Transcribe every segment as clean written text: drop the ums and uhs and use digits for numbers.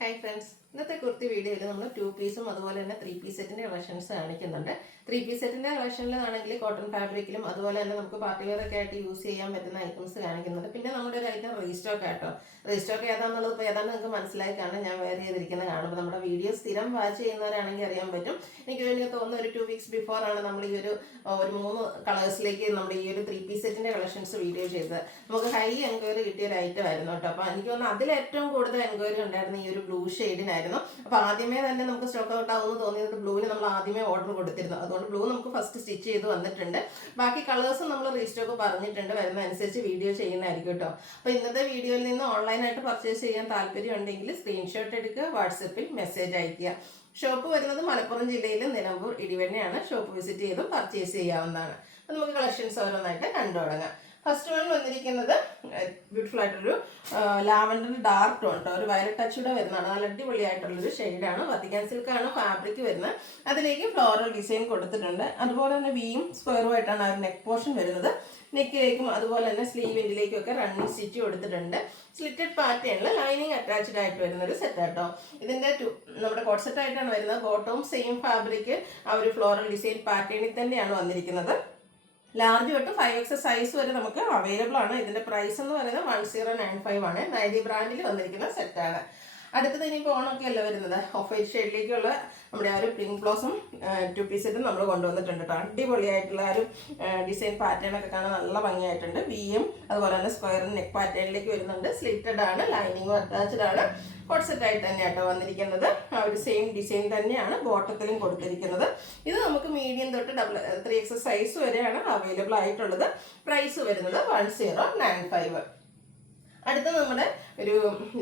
Hi friends, ഇന്നത്തെ കുർത്തി വീഡിയോയിൽ നമ്മൾ 2 പീസും അതുപോലെ തന്നെ 3 പീസ് സെറ്റിൻ്റെ കളക്ഷൻസ് കാണിക്കുന്നുണ്ട്. 3 പീസ് സെറ്റിൻ്റെ കളക്ഷനിലാണെങ്കിൽ കോട്ടൺ ഫാബ്രിക്കിലും അതുപോലെ തന്നെ നമുക്ക് പാർട്ടി വെയർ ഒക്കെ ആയിട്ട് യൂസ് ചെയ്യാൻ പറ്റുന്ന ഐറ്റംസ് കാണിക്കുന്നുണ്ട്. പിന്നെ നമ്മുടെ ഒരു ഐറ്റം റീസ്റ്റോക്ക് ആട്ടോ. റീസ്റ്റോക്ക് ഏതാണെന്നുള്ളത് ഇപ്പോൾ ഏതാണ്ട് നിങ്ങൾക്ക് മനസ്സിലായി കാണാൻ ഞാൻ വെയർ ചെയ്തിരിക്കുന്നത് കാണുമ്പോൾ നമ്മുടെ വീഡിയോ സ്ഥിരം വാച്ച് ചെയ്യുന്നവരാണെങ്കിൽ അറിയാൻ പറ്റും. എനിക്ക് തോന്നുന്നു ഒരു 2 വീക്സ് ബിഫോർ ആണ് നമ്മൾ ഈ ഒരു 3 കളേഴ്സിലേക്ക് നമ്മുടെ ഈ ഒരു 3 പീസ് സെറ്റിൻ്റെ കളക്ഷൻസ് വീഡിയോ ചെയ്തത്. നമുക്ക് ഹൈ എൻക്വയറി കിട്ടിയ ഒരു ഐറ്റം ആയിരുന്നു കേട്ടോ. അപ്പോൾ എനിക്ക് തോന്നുന്നു അതിലേറ്റവും കൂടുതൽ എൻക്വയറി ഉണ്ടായിരുന്നു ഈ ഒരു ബ്ലൂ ഷെയ്ഡിനായിരുന്നു. അപ്പോൾ ആദ്യമേ തന്നെ നമുക്ക് സ്റ്റോക്ക് ഔട്ട് ആവുമെന്ന് തോന്നിയത് ബ്ലൂവിന് നമ്മൾ ആദ്യമേ ഓർഡർ കൊടുത്തിരുന്നു. അതുകൊണ്ട് ബ്ലൂ നമുക്ക് ഫസ്റ്റ് സ്റ്റിച്ച് ചെയ്ത് വന്നിട്ടുണ്ട്. ബാക്കി കളേഴ്സും നമ്മൾ റീസ്റ്റോക്ക് പറഞ്ഞിട്ടുണ്ട്. വരുന്ന അനുസരിച്ച് വീഡിയോ ചെയ്യുന്നതായിരിക്കും കേട്ടോ. അപ്പോൾ ഇന്നത്തെ വീഡിയോയിൽ നിന്ന് ഓൺലൈനായിട്ട് പർച്ചേസ് ചെയ്യാൻ താല്പര്യം ഉണ്ടെങ്കിൽ സ്ക്രീൻഷോട്ട് എടുക്കുക, വാട്സപ്പിൽ മെസ്സേജ് അയയ്ക്കുക. ഷോപ്പ് വരുന്നത് മലപ്പുറം ജില്ലയിൽ നിലമ്പൂർ ഇടിവണ്ണയാണ്. ഷോപ്പ് വിസിറ്റ് ചെയ്തും പർച്ചേസ് ചെയ്യാവുന്നതാണ്. അപ്പോൾ നമുക്ക് കളക്ഷൻസ് ഓരോന്നായിട്ട് കണ്ടു തുടങ്ങാം. ഫസ്റ്റ് വൺ വന്നിരിക്കുന്നത് ബ്യൂട്ടിഫുൾ ആയിട്ടൊരു ലാവൻഡർ ഡാർക്ക് ടോൺ കേട്ടോ. ഒരു വയലറ്റ് ടച്ചൂടെ വരുന്നതാണ്. നല്ല അടിപൊളിയായിട്ടുള്ളൊരു ഷെയ്ഡാണ്. വത്തിക്കാൻ സിൽക്കാണ് ഫാബ്രിക് വരുന്നത്. അതിലേക്ക് ഫ്ലോറൽ ഡിസൈൻ കൊടുത്തിട്ടുണ്ട്. അതുപോലെ തന്നെ വിയും സ്ക്വയറും ആയിട്ടാണ് ആ ഒരു നെക്ക് പോർഷൻ വരുന്നത്. നെക്കിലേക്കും അതുപോലെ തന്നെ സ്ലീവിൻ്റിലേക്കും ഒക്കെ റണ്ണിങ് സ്റ്റിച്ച് കൊടുത്തിട്ടുണ്ട്. സ്ലിറ്റഡ് പാറ്റേണിൽ ലൈനിങ് അറ്റാച്ച്ഡ് ആയിട്ട് വരുന്ന ഒരു സെറ്റ് കേട്ടോ. ഇതിൻ്റെ നമ്മുടെ കോട്ട് സെറ്റ് ആയിട്ടാണ് വരുന്നത്. ബോട്ടവും സെയിം ഫാബ്രിക് ആ ഒരു ഫ്ലോറൽ ഡിസൈൻ പാറ്റേണിൽ തന്നെയാണ് വന്നിരിക്കുന്നത്. ലാർജ് തൊട്ട് 5XS സൈസ് വരെ നമുക്ക് അവൈലബിൾ ആണ്. ഇതിൻ്റെ പ്രൈസ് എന്ന് പറയുന്നത് 1095 ആണ്. നൈതി ബ്രാൻഡിൽ വന്നിരിക്കുന്ന സെറ്റാണ്. അടുത്തത് ഇനിയിപ്പോൾ ഓണമൊക്കെ അല്ല വരുന്നത്. ഓഫ് വൈറ്റ് ഷെയ്ഡിലേക്കുള്ള നമ്മുടെ ആ ഒരു പിങ്ക് ബ്ലോസും 2 പീസ് സെറ്റും നമ്മൾ കൊണ്ടുവന്നിട്ടുണ്ട് കേട്ടോ. അടിപൊളിയായിട്ടുള്ള ആ ഒരു ഡിസൈൻ പാറ്റേൺ ഒക്കെ കാണാൻ നല്ല ഭംഗിയായിട്ടുണ്ട്. വിയും അതുപോലെ തന്നെ സ്ക്വയറും നെക്ക് പാറ്റേണിലേക്ക് വരുന്നുണ്ട്. സ്ലിറ്റഡ് ആണ്, ലൈനിങ്ങും അറ്റാച്ച്ഡ് ആണ്. കോട്ട് സെറ്റ് ആയിട്ട് തന്നെ കേട്ടോ വന്നിരിക്കുന്നത്. ആ ഒരു സെയിം ഡിസൈൻ തന്നെയാണ് ബോട്ടത്തിലും കൊടുത്തിരിക്കുന്നത്. ഇത് നമുക്ക് മീഡിയം തൊട്ട് 3XS സൈസ് വരെയാണ് അവൈലബിൾ ആയിട്ടുള്ളത്. പ്രൈസ് വരുന്നത് 1095. അടുത്ത നമ്മുടെ ഒരു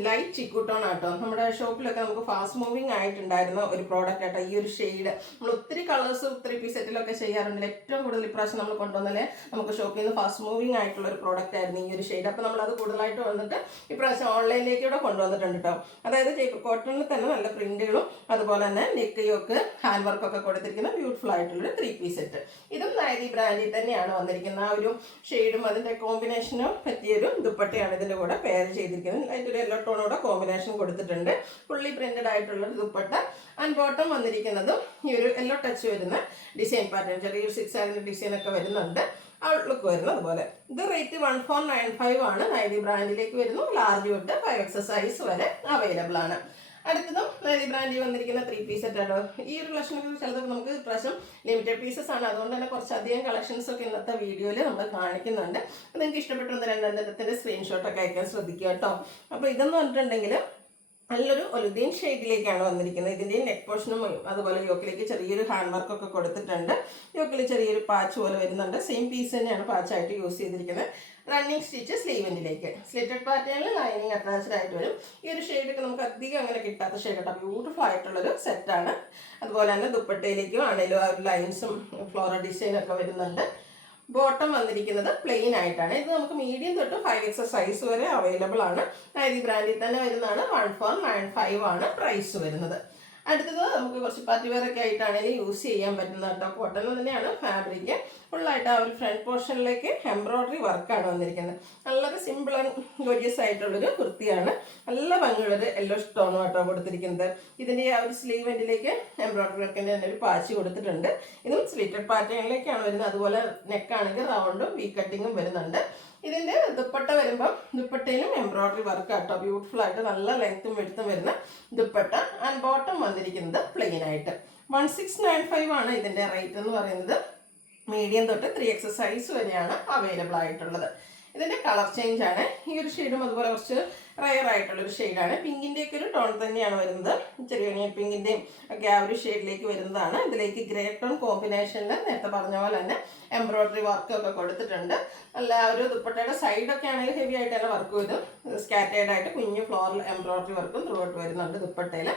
ലൈറ്റ് ചിക്കുട്ടോൺ ആട്ടോ. നമ്മുടെ ഷോപ്പിലൊക്കെ നമുക്ക് ഫാസ്റ്റ് മൂവിങ് ആയിട്ടുണ്ടായിരുന്ന ഒരു പ്രോഡക്റ്റ് ആട്ടോ ഈ ഒരു ഷെയ്ഡ്. നമ്മൾ ഒത്തിരി കളേഴ്സ് 3 പീസ് സെറ്റിലൊക്കെ ചെയ്യാറുണ്ട്. ഏറ്റവും കൂടുതൽ ഇപ്രാവശ്യം നമ്മൾ കൊണ്ടുവന്നാലേ നമുക്ക് ഷോപ്പിൽ നിന്ന് ഫാസ്റ്റ് മൂവിങ് ആയിട്ടുള്ള ഒരു പ്രോഡക്റ്റ് ആയിരുന്നു ഈ ഒരു ഷെയ്ഡ്. അപ്പോൾ നമ്മളത് കൂടുതലായിട്ട് വന്നിട്ട് ഇപ്രാവശ്യം ഓൺലൈനിലേക്ക് കൂടെ കൊണ്ടുവന്നിട്ടുണ്ട് കേട്ടോ. അതായത് കോട്ടണിൽ തന്നെ നല്ല പ്രിന്റുകളും അതുപോലെ തന്നെ നെക്ക് ഹാൻഡ് വർക്കൊക്കെ കൊടുത്തിരിക്കുന്ന ബ്യൂട്ടിഫുൾ ആയിട്ടുള്ളൊരു 3 പീസ് സെറ്റ്. ഇതും നൈതി ബ്രാൻഡിൽ തന്നെയാണ് വന്നിരിക്കുന്നത്. ആ ഒരു ഷെയ്ഡും അതിൻ്റെ കോമ്പിനേഷനും പറ്റിയൊരു ദുപ്പട്ടയാണ് ഇതിൻ്റെ കൂടെ പെയർ ചെയ്തിരിക്കുന്നത്. അതിൻ്റെ ഒരു യെല്ലോ ടോണോടെ കോമ്പിനേഷൻ കൊടുത്തിട്ടുണ്ട്. ഫുള്ളി പ്രിന്റഡ് ആയിട്ടുള്ള ദുപ്പട്ട. ആൻഡ് ബോട്ടം വന്നിരിക്കുന്നതും ഈ ഒരു യെല്ലോ ടച്ച് വരുന്ന ഡിസൈൻ പാറ്റേൺ, ചെറിയൊരു 6 ആൻഡ് ഡിസൈൻ ഒക്കെ വരുന്നുണ്ട്. ഔട്ട്ലുക്ക് വരുന്നത് അതുപോലെ. ഇത് റേറ്റ് 1495 ആണ്. നൈതി ബ്രാൻഡിലേക്ക് വരുന്നു. ലാർജ് തൊട്ട് 5XS സൈസ് വരെ അവൈലബിൾ ആണ്. അടുത്തതും നൈതി ബ്രാൻഡിൽ വന്നിരിക്കുന്ന 3 പീസ് സെറ്റാണ്. ഈ ഒരു കളക്ഷനൊക്കെ ചിലതൊക്കെ നമുക്ക് ഇപ്രാവശ്യം ലിമിറ്റഡ് പീസസ് ആണ്. അതുകൊണ്ട് തന്നെ കുറച്ചധികം കളക്ഷൻസ് ഒക്കെ ഇന്നത്തെ വീഡിയോയിൽ നമ്മൾ കാണിക്കുന്നുണ്ട്. അപ്പോൾ നിങ്ങൾക്ക് ഇഷ്ടപ്പെട്ട രണ്ടെണ്ണത്തിൻ്റെ സ്ക്രീൻഷോട്ടൊക്കെ അയക്കാൻ ശ്രദ്ധിക്കുക കേട്ടോ. അപ്പോൾ ഇതെന്ന് പറഞ്ഞിട്ടുണ്ടെങ്കിൽ നല്ലൊരു ഒലിവിയൻ ഷെയ്ഡിലേക്കാണ് വന്നിരിക്കുന്നത്. ഇതിൻ്റെ നെക്ക് പോർഷനും അതുപോലെ യോക്കിലേക്ക് ചെറിയൊരു ഹാൻഡ് വർക്കൊക്കെ കൊടുത്തിട്ടുണ്ട്. യോക്കിൽ ചെറിയൊരു പാച്ച് പോലെ വരുന്നുണ്ട്. സെയിം പീസ് തന്നെയാണ് പാച്ചായിട്ട് യൂസ് ചെയ്തിരിക്കുന്നത്. റണ്ണിങ് സ്റ്റിച്ച് സ്ലീവിൻ്റിലേക്ക് സ്ലിറ്റഡ് പാറ്റേണിൽ ലൈനിങ് അറ്റാച്ച്ഡ് ആയിട്ട് വരും. ഈ ഒരു ഷെയ്ഡൊക്കെ നമുക്ക് അധികം അങ്ങനെ കിട്ടാത്ത ഷെയ്ഡ് കേട്ടോ. ബ്യൂട്ടിഫുൾ ആയിട്ടുള്ളൊരു സെറ്റാണ്. അതുപോലെ തന്നെ ദുപ്പട്ടയിലേക്കും ആണെങ്കിലും ആ ഒരു ലൈൻസും ഫ്ലോറൽ ഡിസൈനൊക്കെ വരുന്നുണ്ട്. ബോട്ടം വന്നിരിക്കുന്നത് പ്ലെയിൻ ആയിട്ടാണ്. ഇത് നമുക്ക് മീഡിയം തൊട്ട് 5XS സൈസ് വരെ അവൈലബിൾ ആണ്. നൈതി ബ്രാൻഡിൽ തന്നെ വരുന്നതാണ്. 1495 ആണ് പ്രൈസ് വരുന്നത്. അടുത്തത് നമുക്ക് കുറച്ച് പാർട്ടി വെയർ ഒക്കെ ആയിട്ടാണെങ്കിലും യൂസ് ചെയ്യാൻ പറ്റുന്ന കേട്ടോ. കോട്ടൺ തന്നെയാണ് ഫാബ്രിക്. ഫുള്ളായിട്ട് ആ ഒരു ഫ്രണ്ട് പോർഷനിലേക്ക് എംബ്രോയ്ഡറി വർക്കാണ് വന്നിരിക്കുന്നത്. നല്ലൊരു സിമ്പിൾ ആൻഡ് ഗോർജിയസ് ആയിട്ടുള്ളൊരു കുർത്തിയാണ്. നല്ല ഭംഗിയുള്ളൊരു യെല്ലോ സ്റ്റോണും കേട്ടോ കൊടുത്തിരിക്കുന്നത്. ഇതിൻ്റെ ആ ഒരു സ്ലീവ് എൻഡിലേക്ക് എംബ്രോയ്ഡറി വർക്കിൻ്റെ തന്നെ ഒരു പാച്ച് കൊടുത്തിട്ടുണ്ട്. ഇതും സ്ലിറ്റഡ് പാറ്റേണിലേക്കാണ് വരുന്നത്. അതുപോലെ നെക്കാണെങ്കിൽ റൗണ്ടും വി കട്ടിങ്ങും വരുന്നുണ്ട്. ഇതിൻ്റെ ദുപ്പട്ട വരുമ്പം ദുപ്പട്ടയിലും എംബ്രോയ്ഡറി വർക്ക് കേട്ടോ. ബ്യൂട്ടിഫുൾ ആയിട്ട് നല്ല ലെങ്ത്തും വെടുത്തും വരുന്ന ദുപ്പട്ട. ആൻഡ് ബോട്ടം വന്നിരിക്കുന്നത് പ്ലെയിൻ ആയിട്ട്. 1695 ആണ് ഇതിൻ്റെ റേറ്റ് എന്ന് പറയുന്നത്. മീഡിയം തൊട്ട് 3XS സൈസ് വരെയാണ് അവൈലബിൾ ആയിട്ടുള്ളത്. ഇതിൻ്റെ കളർ ചേഞ്ച് ആണ്. ഈ ഒരു ഷെയ്ഡും അതുപോലെ കുറച്ച് റയർ ആയിട്ടുള്ളൊരു ഷെയ്ഡാണ്. പിങ്കിൻ്റെയൊക്കെ ഒരു ടോൺ തന്നെയാണ് വരുന്നത്. ചെറിയ പിങ്കിൻ്റെയും ഒക്കെ ആ ഒരു ഷെയ്ഡിലേക്ക് വരുന്നതാണ്. ഇതിലേക്ക് ഗ്രേ ടോൺ കോമ്പിനേഷനിൽ നേരത്തെ പറഞ്ഞ പോലെ തന്നെ എംബ്രോയ്ഡറി വർക്കൊക്കെ കൊടുത്തിട്ടുണ്ട്. നല്ല ഒരു ദുപ്പട്ടയുടെ സൈഡൊക്കെ ആണെങ്കിൽ ഹെവി ആയിട്ട് തന്നെ വർക്ക് വരും. സ്കാറ്റേഡ് ആയിട്ട് കുഞ്ഞു ഫ്ലോറൽ എംബ്രോയ്ഡറി വർക്കും ത്രൂ ഔട്ട് വരുന്നുണ്ട് ദുപ്പട്ടയിൽ.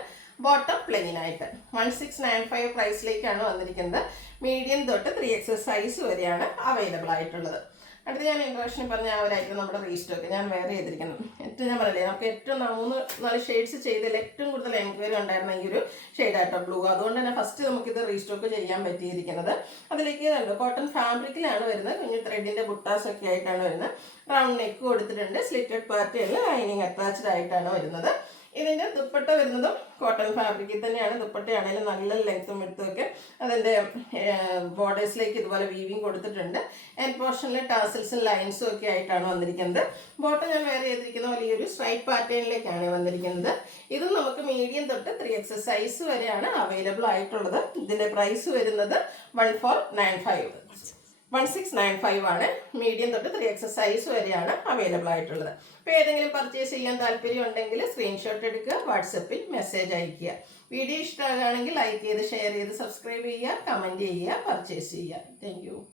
ബോട്ടം പ്ലെയിൻ ആയിട്ട് 1695 പ്രൈസിലേക്കാണ് വന്നിരിക്കുന്നത്. മീഡിയം തൊട്ട് 3XS സൈസ് വരെയാണ് അവൈലബിൾ ആയിട്ടുള്ളത്. അടുത്ത് ഞാൻ ഇൻട്രൊഡക്ഷനിൽ പറഞ്ഞ ആ ഒരു ഐറ്റം നമ്മുടെ റീസ്റ്റോക്ക് ഞാൻ വെയർ ചെയ്തിരിക്കുന്നത്. ഏറ്റവും ഞാൻ പറയില്ലേ, നമുക്ക് ഏറ്റവും 3-4 ഷെയ്ഡ്സ് ചെയ്തതിൽ ഏറ്റവും കൂടുതൽ എൻക്വയറി ഉണ്ടായിരുന്ന ഈ ഒരു ഷെയ്ഡായിട്ടോ ബ്ലൂ. അതുകൊണ്ട് തന്നെ ഫസ്റ്റ് നമുക്കിത് റീസ്റ്റോക്ക് ചെയ്യാൻ പറ്റിയിരിക്കുന്നത്. അതിലേക്ക് കോട്ടൺ ഫാബ്രിക്കിലാണ് വരുന്നത്. കുഞ്ഞു ത്രെഡിൻ്റെ ബുട്ടാസ് ഒക്കെ ആയിട്ടാണ് വരുന്നത്. റൗണ്ട് നെക്ക് കൊടുത്തിട്ടുണ്ട്. സ്ലിറ്റഡ് പാറ്റേണിൽ ലൈനിങ് അറ്റാച്ച്ഡ് ആയിട്ടാണ് വരുന്നത്. ഇതിൻ്റെ ദുപ്പട്ട വരുന്നതും കോട്ടൺ ഫാബ്രിക്കിൽ തന്നെയാണ്. ദുപ്പട്ടയാണെങ്കിലും നല്ല ലെങ്ത്തും എടുത്തുമൊക്കെ അതിൻ്റെ ബോർഡേഴ്സിലേക്ക് ഇതുപോലെ വീവിങ് കൊടുത്തിട്ടുണ്ട്. എൻഡ് പോർഷനിൽ ടാസൽസും ലൈൻസും ഒക്കെ ആയിട്ടാണ് വന്നിരിക്കുന്നത്. ബോട്ടം ഞാൻ വേറെ ചെയ്തിരിക്കുന്ന പോലെ ഈ ഒരു സ്ട്രൈപ്പ് പാറ്റേണിലേക്കാണ് വന്നിരിക്കുന്നത്. ഇതും നമുക്ക് മീഡിയം തൊട്ട് 3X സൈസ് വരെയാണ് അവൈലബിൾ ആയിട്ടുള്ളത്. ഇതിൻ്റെ പ്രൈസ് വരുന്നത് 1695 ആണ്. മീഡിയം തൊട്ട് 3X സൈസ് വരെയാണ് അവൈലബിൾ ആയിട്ടുള്ളത്. അപ്പോൾ ഏതെങ്കിലും പർച്ചേസ് ചെയ്യാൻ താല്പര്യം ഉണ്ടെങ്കിൽ സ്ക്രീൻഷോട്ട് എടുക്കുക, വാട്സപ്പിൽ മെസ്സേജ് അയയ്ക്കുക. വീഡിയോ ഇഷ്ടമാകുകയാണെങ്കിൽ ലൈക്ക് ചെയ്ത് ഷെയർ ചെയ്ത് സബ്സ്ക്രൈബ് ചെയ്യുക, കമൻറ്റ് ചെയ്യുക, പർച്ചേസ് ചെയ്യുക. താങ്ക്